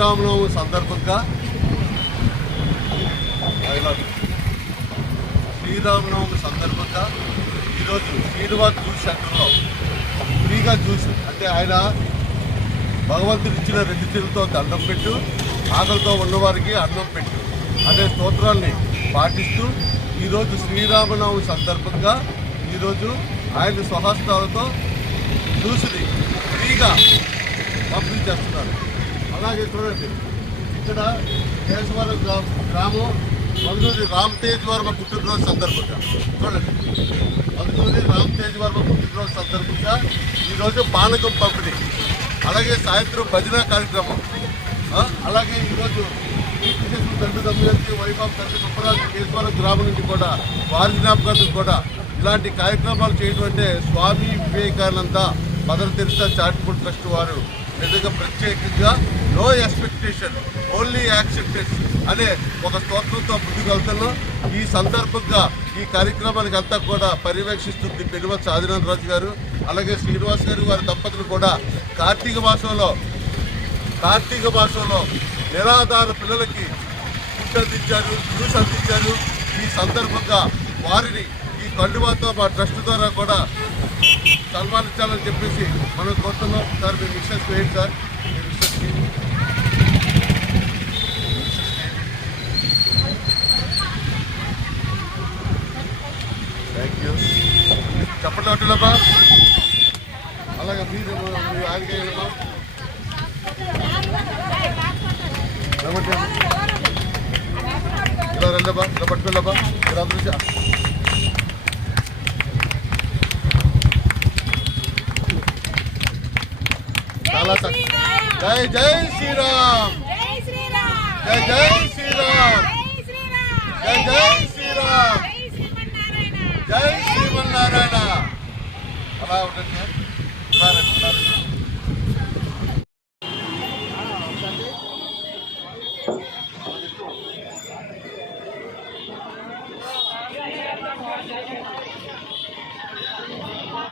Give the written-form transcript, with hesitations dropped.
శ్రీరామనవమి సందర్భంగా ఈరోజు శ్రీనివాస్ జ్యూస్ సెంటర్లో ఫ్రీగా జ్యూస్ అంటే ఆయన భగవంతుడు ఇచ్చిన 2 చేతులతో దండం పెట్టు, ఆకలితో ఉన్నవారికి అన్నం పెట్టు అనే స్తోత్రాన్ని పాటిస్తూ ఈరోజు శ్రీరామనవమి సందర్భంగా ఈరోజు ఆయన స్వహస్తాలతో జ్యూస్ని ఫ్రీగా పంపిణీ చేస్తున్నారు. అలాగే చూడండి, ఇక్కడ కేశవరం గ్రామం మధునూరి రామ్ తేజ్ వర్మ పుట్టినరోజు సందర్భంగా చూడండి, మధునూరి రామ్ తేజ్ వర్మ పుట్టినరోజు సందర్భంగా ఈరోజు పానకం పంపిణీ, అలాగే సాయంత్రం భజన కార్యక్రమం, అలాగే ఈరోజు తండ్రి దమ్ములకి వైభవ్ తండ్రి సుబ్బరాజు కేశవరం గ్రామం నుంచి కూడా వారి జ్ఞాపకాలకు కూడా ఇలాంటి కార్యక్రమాలు చేయడం అంటే Swami Vivekananda Mother Teresa charitable trust వారు నిజంగా ప్రత్యేకంగా నో ఎక్స్పెక్టేషన్ ఓన్లీ యాక్సెప్టెన్స్ అనే ఒక స్తోత్రంతో ముందుకు వెళ్తున్నాం. ఈ సందర్భంగా ఈ కార్యక్రమానికి అంతా కూడా పర్యవేక్షిస్తుంది పెనుమతి ఆదినాథరాజు గారు, అలాగే శ్రీనివాస్ గారు, వారి దంపతులు కూడా కార్తీక మాసంలో నిరాధార పిల్లలకి ఫుడ్ అందించారు, జ్యూస్ అందించారు. ఈ సందర్భంగా వారిని ఈ కండువాతో మా ట్రస్ట్ ద్వారా కూడా సన్మానించాలని చెప్పేసి మనం కోరుతున్నాం. సార్ మీ మిషన్స్ వేయండి సార్, మీ మిషన్స్కి థ్యాంక్ యూ. చెప్పండి ఒకటిలమ్మా, అలాగే మీరు ఆగిపోయామ్మా ఇలా రండబ్బా, ఇలా పట్టుకోలేబ్బా మీరు అందరూ. చాలా జై జై శ్రీరామ్, జై జై శ్రీరామ్, జై జై శ్రీరామ్, జై శ్రీమన్నారాయణ. అలా ఉంటుంది.